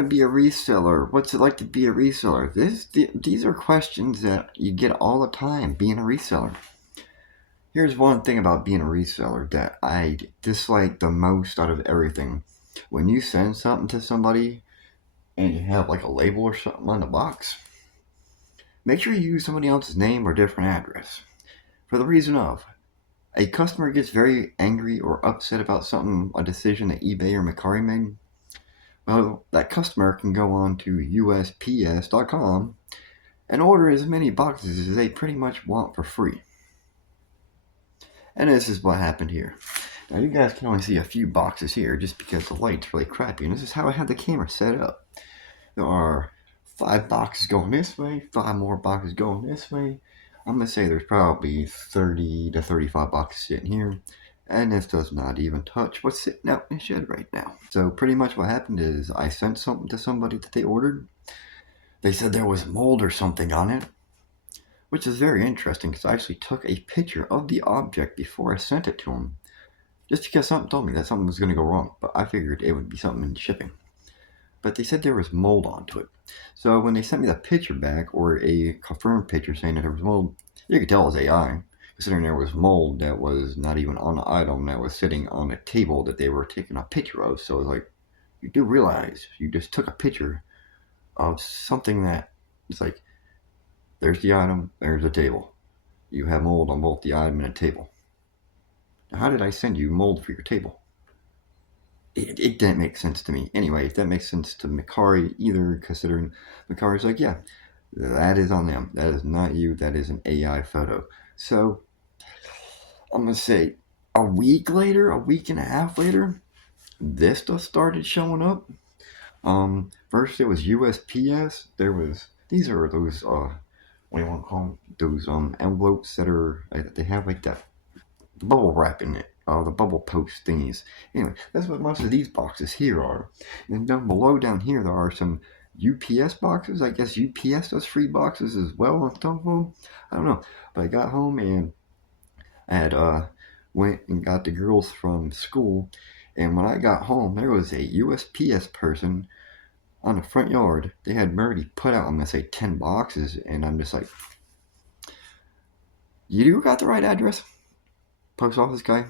want to be a reseller? What's it like to be a reseller? These are questions that you get all the time being a reseller. Here's one thing about being a reseller that I dislike the most out of everything. When you send something to somebody and you have like a label or something on the box, make sure you use somebody else's name or different address. For the reason of, a customer gets very angry or upset about something, a decision that eBay or Mercari made. Well, that customer can go on to USPS.com and order as many boxes as they pretty much want for free. And this is what happened here. Now you guys can only see a few boxes here just because the light's really crappy, and this is how I have the camera set up. There are 5 boxes going this way, 5 more boxes going this way. I'm going to say there's probably 30 to 35 boxes sitting here, and this does not even touch what's sitting out in the shed right now. So pretty much what happened is I sent something to somebody that they ordered. They said there was mold or something on it, which is very interesting because I actually took a picture of the object before I sent it to them, just because something told me that something was going to go wrong, but I figured it would be something in shipping. But they said there was mold onto it. So when they sent me the picture back, or a confirmed picture saying that there was mold, you could tell it was AI, considering there was mold that was not even on the item, that was sitting on a table that they were taking a picture of. So it's like, you do realize you just took a picture of something that, it's like, there's the item, there's the table. You have mold on both the item and the table. Now, how did I send you mold for your table? It didn't make sense to me. Anyway, if that makes sense to Mercari either, considering Mercari's like, yeah, that is on them. That is not you. That is an AI photo. So I'm going to say a week later, a week and a half later, this stuff started showing up. First it was USPS. There was, these are those, what do you want to call them? Those envelopes that are, they have like that bubble wrap in it. The bubble post thingies. Anyway, that's what most of these boxes here are. And down below down here there are some UPS boxes. I guess UPS does free boxes as well on top of them. I don't know. But I got home and I had went and got the girls from school, and when I got home there was a USPS person on the front yard. They had already put out, I'm gonna say 10 boxes, and I'm just like, you got the right address? Post office guy?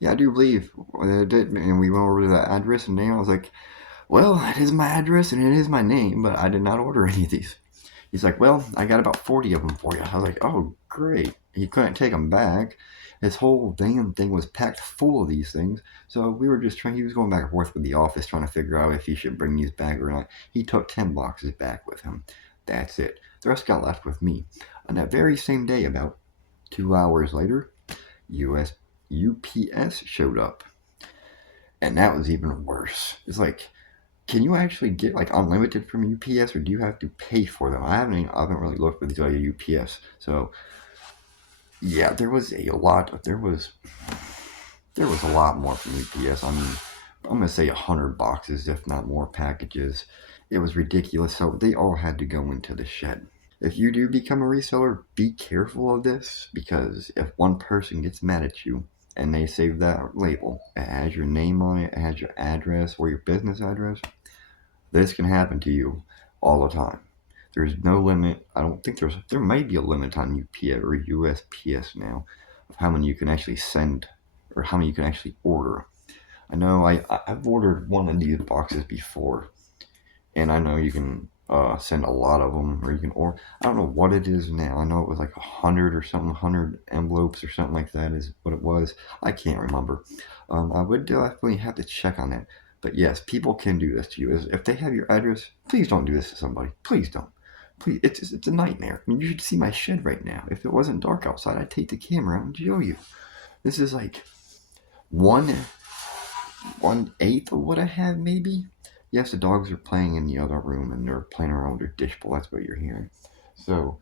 Yeah, I do believe I did, and we went over to that address and name. I was like, well, it is my address and it is my name, but I did not order any of these. He's like, well, I got about 40 of them for you. I was like, oh, great. He couldn't take them back. His whole damn thing was packed full of these things. So we were just trying, he was going back and forth with the office trying to figure out if he should bring these back or not. He took 10 boxes back with him. That's it. The rest got left with me. On that very same day, about 2 hours later, UPS showed up. And that was even worse. It's like, can you actually get like unlimited from UPS, or do you have to pay for them? I haven't really looked with UPS. So yeah, there was a lot more from UPS. I mean, I'm gonna say 100 boxes, if not more, packages. It was ridiculous. So they all had to go into the shed. If you do become a reseller, be careful of this, because if one person gets mad at you and they save that label, it has your name on it, it has your address or your business address, this can happen to you all the time. There's no limit. I don't think there might be a limit on UPS or USPS now of how many you can actually send or how many you can actually order. I know I've ordered one of these boxes before, and I know you can send a lot of them, or you can order, I don't know what it is now. I know it was like 100 or something, 100 envelopes or something like that is what it was. I can't remember. I would definitely have to check on that. But yes, people can do this to you. If they have your address, please don't do this to somebody. Please don't. Please, it's a nightmare. I mean, you should see my shed right now. If it wasn't dark outside, I'd take the camera out and show you. This is like 1/8 of what I have, maybe. Yes, the dogs are playing in the other room and they're playing around with their dish bowl. That's what you're hearing. So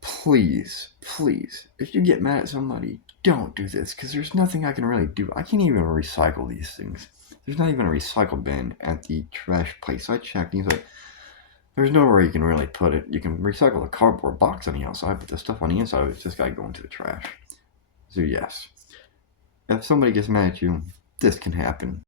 please, if you get mad at somebody, don't do this, because there's nothing I can really do. I can't even recycle these things. There's not even a recycle bin at the trash place. I checked and he's like, there's nowhere you can really put it. You can recycle the cardboard box on the outside, but the stuff on the inside, it's just got to go into the trash. So yes, if somebody gets mad at you, this can happen.